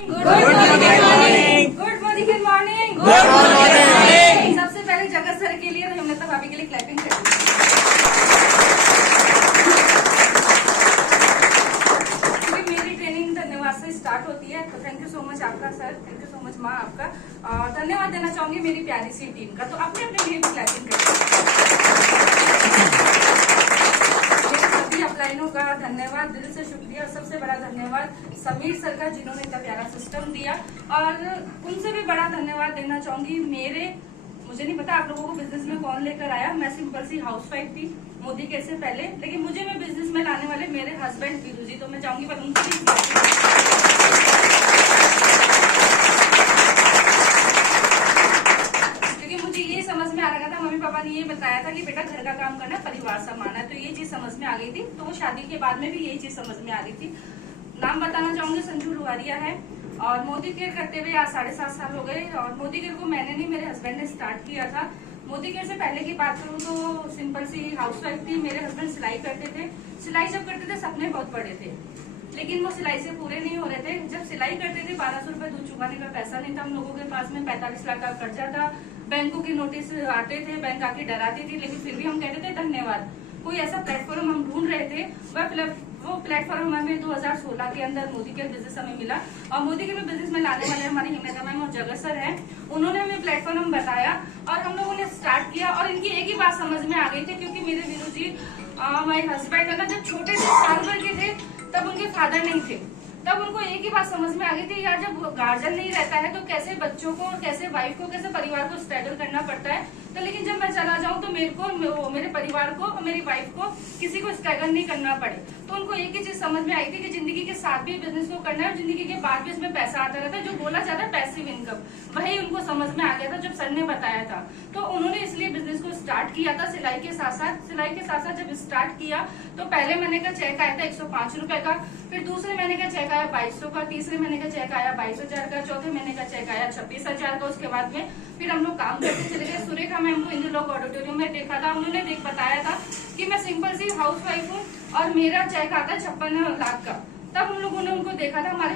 Good morning. Good morning. Good morning. Good morning. सबसे पहले जगत सर के लिए और हेमलता भाभी के लिए क्लैपिंग करेंगे। क्योंकि मेरी ट्रेनिंग धन्यवाद से स्टार्ट होती है, तो थैंक यू सो मच आपका sir, thank you so much माँ आपका। धन्यवाद देना चाहूंगी मेरी प्यारी सी टीम का, तो अपने अपने लिए भी क्लैपिंग करेंगे। अपलाइनों का धन्यवाद, दिल से शुक्रिया। और सबसे बड़ा धन्यवाद समीर सर का, जिन्होंने इतना प्यारा सिस्टम दिया। और उनसे भी बड़ा धन्यवाद देना चाहूंगी मुझे नहीं पता आप लोगों को बिजनेस में कौन लेकर आया, मैं सिंपल सी हाउसवाइफ थी मोदी के से पहले, लेकिन मुझे में बिजनेस में लाने वाले मेरे हस्बैंड वीरू जी, तो मैं चाहूंगी पर उनकी ये समझ में आ रहा था, मम्मी पापा ने ये बताया था कि बेटा घर का काम करना, परिवार संभालना है, तो ये चीज समझ में आ गई थी। तो वो शादी के बाद में भी यही चीज समझ में आ रही थी। नाम बताना चाहूंगी, संजू लुहारिया है और मोदी केयर करते हुए आज 7.5 साल हो गए। और मोदी केयर को मैंने नहीं, मेरे हस्बैंड ने स्टार्ट किया था। मोदी केयर से पहले की बात करूँ तो सिंपल सी हाउसवाइफ थी। मेरे हस्बैंड सिलाई करते थे। सिलाई जब करते थे सपने बहुत बड़े थे, लेकिन वो सिलाई से पूरे नहीं हो रहे थे। जब सिलाई करते थे 1200 रुपए दूध चुकाने का पैसा नहीं था हम लोगों के पास में, 45 लाख का कर्जा था, बैंकों के नोटिस आते थे, बैंक आके डराती थी, लेकिन फिर भी हम कहते थे धन्यवाद। कोई ऐसा प्लेटफॉर्म हम ढूंढ रहे थे, वो प्लेटफॉर्म हमें 2016 के अंदर मोदी के बिजनेस हमें मिला। और मोदी के बिजनेस में लाने वाले हमारे हिम्मत मैम और जगत सर है, उन्होंने हमें प्लेटफॉर्म बताया और हम लोगों ने स्टार्ट किया। और इनकी एक ही बात समझ में आ गई थी, क्योंकि मेरे वीरू जी मेरे हस्बैंड है ना, जब छोटे थे, साल भर के थे, तब उनके फादर नहीं थे, तब उनको एक ही बात समझ में आ गई थी, यार जब गार्जियन नहीं रहता है तो कैसे बच्चों को, कैसे वाइफ को, कैसे परिवार को स्ट्रगल करना पड़ता है। तो लेकिन जब मैं चला जाऊं तो मेरे परिवार को, मेरी वाइफ को किसी को स्ट्रगल नहीं करना पड़े। तो उनको एक ही चीज समझ में आई थी कि जिंदगी के साथ भी बिजनेस को करना है और जिंदगी के बाद भी इसमें पैसा आता रहता है, जो बोला जाता है पैसिव इनकम, वही उनको समझ में आ गया था जब सर ने बताया था। तो उन्होंने इसलिए बिजनेस को स्टार्ट किया था सिलाई के साथ साथ जब स्टार्ट किया तो पहले महीने का चेक आया था 105 रुपए का, फिर दूसरे महीने का चेक आया 2200 का, तीसरे महीने का चेक आया 22,000 का, चौथे महीने का चेक आया 26,000 का। उसके बाद में फिर हम लोग काम करते चले गए। सुरेखा मैम को इंदु लोग ऑडिटोरियम में देखा था, उन्होंने बताया था कि मैं सिंपल सी हाउस वाइफ हूँ और मेरा चेक आता है 56 लाख का। तब उन लोगों ने उनको देखा था, हमारे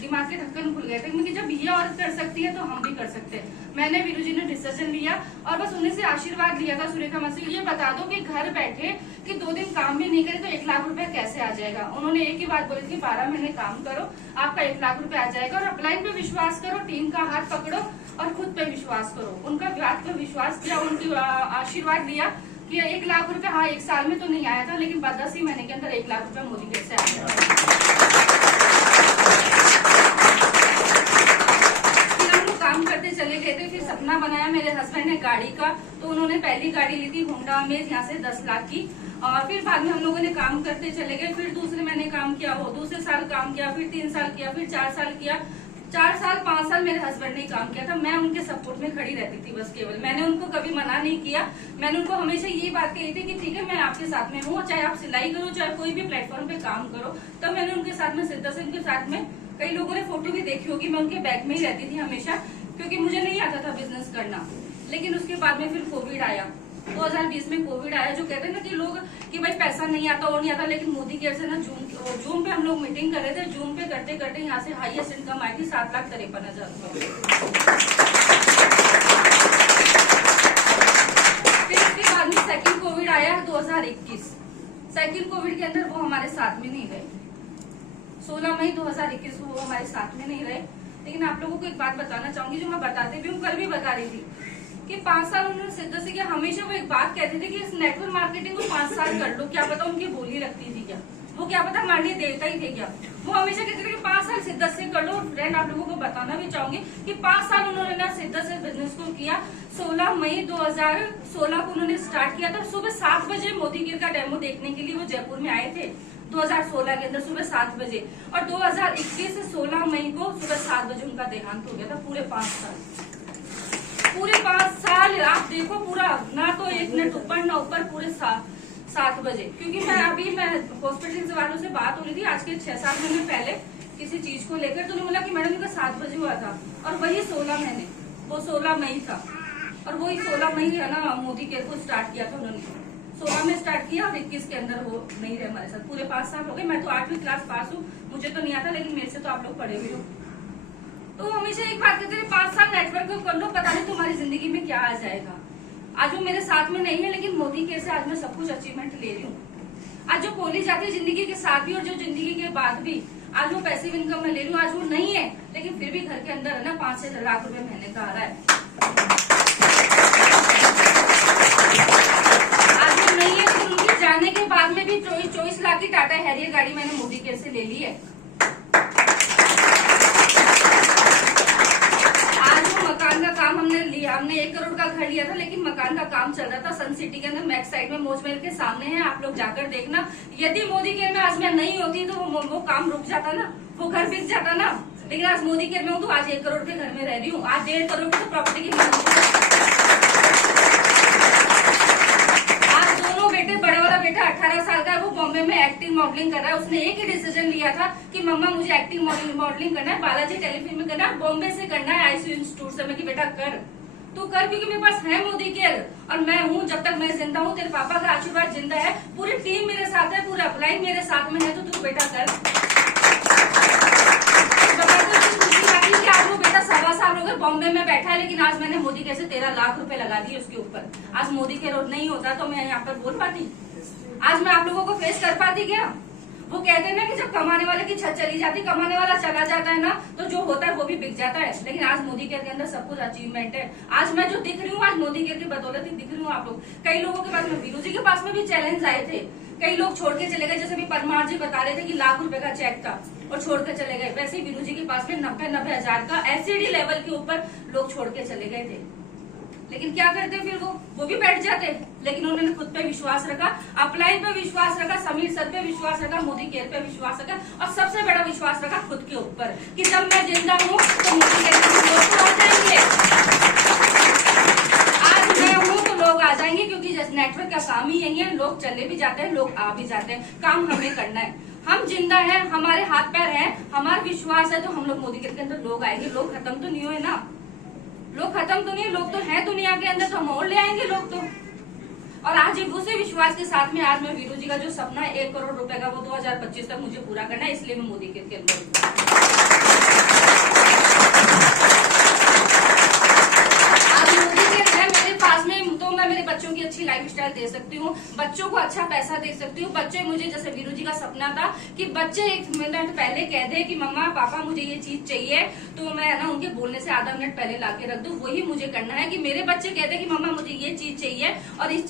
दिमाग के ढक्कन खुल गए थे, क्योंकि जब ये औरत कर सकती है तो हम भी कर सकते हैं। मैंने वीरू जी ने डिसीजन लिया और बस उन्हीं से आशीर्वाद लिया था, सुरेखा माँ से, ये बता दो कि घर बैठे कि 2 दिन काम भी नहीं करे तो 1 लाख रुपए कैसे आ जाएगा। उन्होंने एक ही बात बोली थी, 12 महीने काम करो आपका 1 लाख रुपए आ जाएगा। और अपलाइन पे विश्वास करो, टीम का हाथ पकड़ो और खुद पे विश्वास करो। उनका बात पे विश्वास किया, उनकी आशीर्वाद लिया कि 1 लाख रुपए, हाँ 1 साल में तो नहीं आया था, लेकिन 10 ही महीने के अंदर 1 लाख रुपए मोदी केयर से आ गया। काम करते चले गए थे। फिर सपना बनाया मेरे हस्बैंड ने गाड़ी का, तो उन्होंने पहली गाड़ी ली थी होंडा अमेज, यहाँ से 10 लाख की। और फिर बाद में हम लोगों ने काम करते चले गए। फिर दूसरे महीने काम किया, वो दूसरे साल काम किया, फिर 3 साल किया, फिर 4 साल किया, 4 साल 5 साल मेरे हस्बैंड ने काम किया था। मैं उनके सपोर्ट में खड़ी रहती थी बस, केवल मैंने उनको कभी मना नहीं किया। मैंने उनको हमेशा ये बात कही थी कि ठीक है मैं आपके साथ में हूँ, चाहे आप सिलाई करो, चाहे कोई भी प्लेटफॉर्म पे काम करो। तब मैंने उनके साथ में सिद्धा से उनके साथ में, कई लोगों ने फोटो भी देखी होगी, मैं उनके बैग में ही रहती थी हमेशा, क्योंकि मुझे नहीं आता था बिजनेस करना। लेकिन उसके बाद में फिर कोविड आया, 2020 में कोविड आया, जो कहते हैं ना कि लोग कि भाई पैसा नहीं आता और नहीं आता, लेकिन मोदी केयर से ना जूम पे हम लोग मीटिंग कर रहे थे। जूम पे करते करते यहाँ से हाईएस्ट इनकम आई थी 7,53,000 रुपए। फिर उसके बाद में सेकंड कोविड आया 2021। सेकंड कोविड के अंदर वो हमारे साथ में नहीं रहे, 16 मई 2021 वो हमारे साथ में नहीं रहे। लेकिन आप लोगों को एक बात बताना चाहूंगी, जो मैं बताती भी हूँ, कल भी बता रही थी कि 5 साल उन्होंने सिद्ध से किया। हमेशा वो एक बात कहते थे कि इस नेटवर्क मार्केटिंग को 5 साल कर लो, क्या पता उनकी बोली रखती थी क्या, वो क्या पता हमारे लिए देवता ही थे क्या। वो हमेशा कहते थे कि 5 साल सिद्ध से कर लो। फ्रेंड आप लोगों को बताना भी चाहूंगी कि 5 साल उन्होंने ना सिद्ध से बिजनेस को किया। 16 मई 2016 को उन्होंने स्टार्ट किया था। सुबह 7 बजे मोदी केयर का डेमो देखने के लिए वो जयपुर में आए थे 2016 के अंदर सुबह 7 बजे। और 2021 से 16 मई को सुबह 7 बजे उनका देहांत हो गया था। पूरे 5 साल आप देखो, पूरा ना तो 1 मिनट ऊपर ना ऊपर, पूरे 7 बजे। क्योंकि मैं हॉस्पिटल वालों से बात हो रही थी आज के 6-7 महीने पहले किसी चीज को लेकर, तो उन्होंने बोला कि मैडम इनका 7 बजे हुआ था। और वही 16 महीने, वो 16 मई था, और वही 16 मई है ना मोदी केयर को स्टार्ट किया था उन्होंने। 16 में स्टार्ट किया और 21 के अंदर वो नहीं रहे हमारे साथ। पूरे 5 साल हो गए। मैं तो 8वीं क्लास पास हूँ, मुझे तो नहीं आता, लेकिन मेरे से तो आप लोग पढ़े हुए हो। तो हमेशा एक बात कहते थे 5 साल नेटवर्क कर लो, पता नहीं तुम्हारी जिंदगी में क्या आ जाएगा। आज वो मेरे साथ में नहीं है, लेकिन मोदी केयर से आज मैं सब कुछ अचीवमेंट ले रही हूँ। आज जो बोली जाती है जिंदगी के साथ भी और जो जिंदगी के बाद भी, आज वो पैसिव इनकम मैं ले रही हूँ। आज वो नहीं है, लेकिन फिर भी घर के अंदर है ना 5 से 6 लाख रुपए महीने का आ रहा है। आज वो नहीं है, लेकिन उनके जाने के बाद में भी 24 लाख की टाटा हैरियर गाड़ी मैंने मोदी केयर से ले ली है। हमने 1 करोड़ का घर लिया था, लेकिन मकान का काम चल रहा था सन सिटी के अंदर, मैक्स साइड में, मोजमेल के सामने है। आप लोग जाकर देखना। यदि मोदी केयर में आज मैं नहीं होती तो वो काम रुक जाता ना, वो घर बिक जाता ना। लेकिन आज मोदी केयर में हूँ तो आज 1 करोड़ के घर में रह रही हूँ। आज 1.5 करोड़ की तो प्रॉपर्टी की आज दोनों बेटे, बड़ा वाला बेटा 18 साल का है, वो बॉम्बे में एक्टिंग मॉडलिंग कर रहा है। उसने एक ही डिसीजन लिया था कि मम्मा मुझे एक्टिंग मॉडलिंग करना है, बालाजी टेलीफिल्म में करना है, बॉम्बे से करना है, आईसीयू इंस्टीट्यूट से। मैं कि बेटा कर, तू कर, क्योंकि मेरे पास है मोदी केयर और मैं हूँ। जब तक मैं जिंदा हूँ, तेरे पापा का आशीर्वाद जिंदा है, पूरी टीम मेरे साथ है, पूरा अपलाइन मेरे साथ में है, तो तू बेटा कर। कि आज वो बेटा 1.25 साल हो गए बॉम्बे में बैठा है, लेकिन आज मैंने मोदी केयर से 13 लाख रुपए लगा दिए उसके ऊपर। आज मोदी केयर नहीं होता तो मैं यहाँ पर बोल पाती, आज मैं आप लोगों को फेस कर पाती क्या? वो कहते हैं ना कि जब कमाने वाले की छत चली जाती, कमाने वाला चला जाता है ना, तो जो होता है वो भी बिक जाता है। लेकिन आज मोदी केयर के अंदर सब कुछ अचीवमेंट है। आज मैं जो दिख रही हूँ, आज मोदी केयर की बदौलत ही दिख रही हूँ। आप लोग, कई लोगों के पास में, वीरू जी के पास में भी चैलेंज आए थे, कई लोग छोड़ के चले गए। जैसे भी परमार जी बता रहे थे कि लाख रुपए का चेक था और छोड़ के चले गए, वैसे ही वीरू जी के पास में 90 हजार का एससीडी लेवल के ऊपर लोग छोड़ के चले गए थे। लेकिन क्या करते फिर वो भी बैठ जाते। लेकिन उन्होंने खुद पे विश्वास रखा, अपलाइन पे विश्वास रखा, समीर सर पे विश्वास रखा, मोदी केयर पे विश्वास रखा, और सबसे बड़ा विश्वास रखा खुद के ऊपर कि जब मैं जिंदा हूँ तो मोदी केयर के लोग आ जाएंगे। आज मैं हूँ तो लोग आ जाएंगे, क्योंकि नेटवर्क का काम ही यही है। लोग चले भी जाते हैं, लोग आ भी जाते हैं, काम हमें करना है। हम जिंदा हैं, हमारे हाथ पैर हैं, हमारा विश्वास है, तो हम लोग मोदी केयर के अंदर लोग आएंगे। लोग खत्म तो नहीं हुए ना, लोग खत्म तो नहीं, लोग तो हैं दुनिया के अंदर, तो हम और ले आएंगे लोग तो। और आज उसी विश्वास के साथ में आज मैं वीरू जी का जो सपना है 1 करोड़ रुपए का, वो 2025 तक मुझे पूरा करना है, इसलिए मैं मोदी केयर के अंदर। आज मोदी केयर है मेरे पास में, तो मैं मेरे बच्चों की अच्छी लाइफस्टाइल दे सकती हूँ, बच्चों को अच्छा पैसा दे सकती हूँ। बच्चे मुझे, जैसे वीरू जी का सपना था कि बच्चे 1 मिनट पहले कह दे कि मम्मा पापा मुझे ये चीज चाहिए, तो मैं ना उनके बोलने से आधा मिनट पहले लाके रख दूं। वही मुझे करना है कि मेरे बच्चे कहते हैं कि मम्मा मुझे ये चीज चाहिए और ये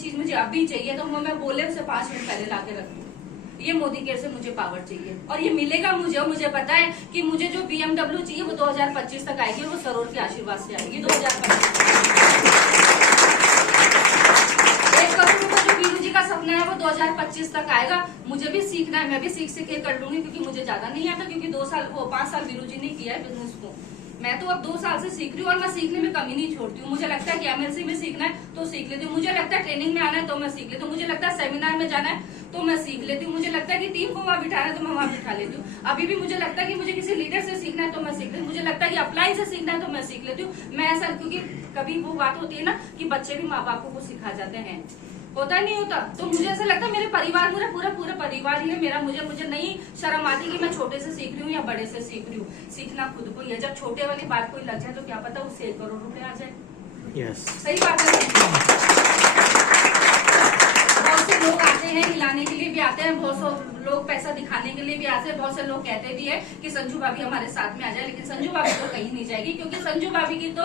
चीज मुझे अभी चाहिए, तो मैं बोले उसे 5 मिनट पहले लाके रख दूं। ये मोदी केयर से मुझे पावर चाहिए और ये मिलेगा मुझे। और मुझे पता है कि मुझे जो BMW चाहिए वो 2025 तक आएगी, वो सरोर के आशीर्वाद से आएगी। 2025 1 करोड़ का जो वीरू जी का सपना है वो 2025 तक आएगा। मुझे भी सीखना है, मैं भी सीख के कर लूंगी, क्योंकि मुझे ज्यादा नहीं आता, क्योंकि 5 साल वीरू जी ने किया है बिजनेस को। मैं तो अब 2 साल से सीख रही हूँ और मैं सीखने में कमी नहीं छोड़ती हूँ। मुझे लगता है कि MLC में सीखना है तो सीख लेती हूँ, मुझे लगता है ट्रेनिंग में आना है तो मैं सीख लेती हूँ, मुझे लगता है सेमिनार में जाना है तो मैं सीख लेती हूँ, मुझे लगता है कि टीम को वहाँ बिठाना है तो मैं वहाँ बिठा लेती हूँ। अभी भी मुझे लगता है कि मुझे किसी लीडर से सीखना है तो मैं सीख लेती हूँ, मुझे लगता है कि अपलाइन से सीखना है तो मैं सीख लेती हूँ। मैं ऐसा, क्योंकि कभी वो बात होती है ना कि बच्चे भी माँ बाप को सिखा जाते हैं, होता नहीं होता। तो मुझे ऐसा लगता है मेरे परिवार, पूरा परिवार ही है मेरा। मुझे नहीं शर्म आती कि मैं छोटे से सीख रही हूँ या बड़े से सीख रही हूँ। सीखना खुद को ही है। जब छोटे वाली बात कोई लग जाए तो क्या पता उससे 1 करोड़ रुपए आ जाए। Yes. सही बात है। बहुत से लोग आते हैं, हिलाने के लिए भी आते हैं, बहुत से लोग पैसा दिखाने के लिए भी आते हैं, बहुत से लोग कहते भी है कि संजू भाभी हमारे साथ में आ जाए, लेकिन संजू भाभी तो कहीं नहीं जाएगी, क्योंकि संजू भाभी की तो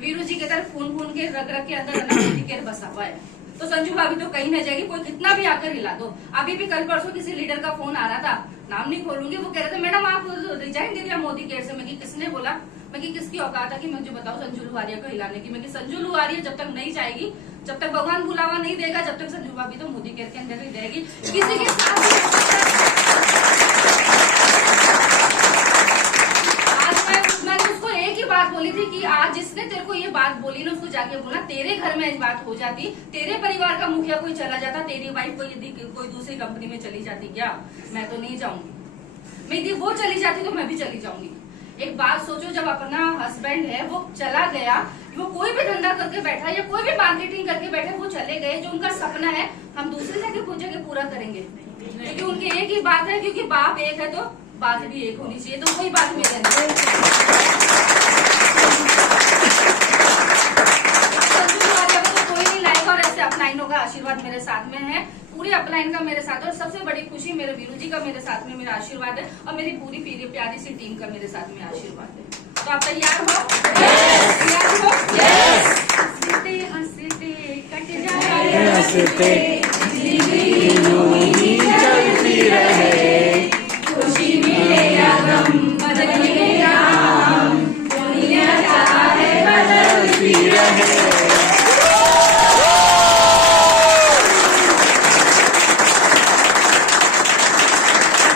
वीरू जी की तरफ खून के रग के अंदर बसा हुआ है। तो संजू भाभी तो कहीं न जाएगी, कोई कितना भी आकर हिला दो। अभी भी कल परसों किसी लीडर का फोन आ रहा था, नाम नहीं खोलूंगी, वो कह रहे थे मैडम आप रिजाइन दे दिया मोदी केयर से। मैं कि किसने बोला? मैं कि किसकी औकात है कि मुझे बताओ संजू लुहारिया को हिलाने की। मैं कि संजू लुहारिया जब तक नहीं जाएगी, जब तक भगवान बुलावा नहीं देगा, जब तक संजू भाभी तो मोदी केयर के अंदर ही रहेगी। किसी के साथ मैंने उसको एक ही बात बोली थी कि आज जिसने तेरे को ये बात बोली ना, उसको जाके बोलना तेरे घर में बात हो जाती, तेरे परिवार का मुखिया कोई चला जाता, तेरी वाइफ कोई दूसरी कंपनी में चली जाती क्या, मैं तो नहीं जाऊंगी। यदि वो चली जाती तो मैं भी चली जाऊंगी। एक बात सोचो, जब अपना हस्बैंड है वो चला गया, वो कोई भी धंधा करके बैठा या कोई भी मार्केटिंग करके बैठे, वो चले गए, जो उनका सपना है हम दूसरी जगह पूरा करेंगे, क्योंकि उनकी एक ही बात है, क्योंकि बाप एक है तो बात भी एक होनी चाहिए। तो वही बात मेरे सबसे बड़ी खुशी मेरे वीरू जी का मेरे साथ में मेरा आशीर्वाद है और मेरी पूरी प्यारी सी टीम का मेरे साथ में आशीर्वाद है। तो आप तैयार हो? तैयार हो? हंसते हंसते कट जाए, हंसते जिंदगी यूं ही चलती रहे।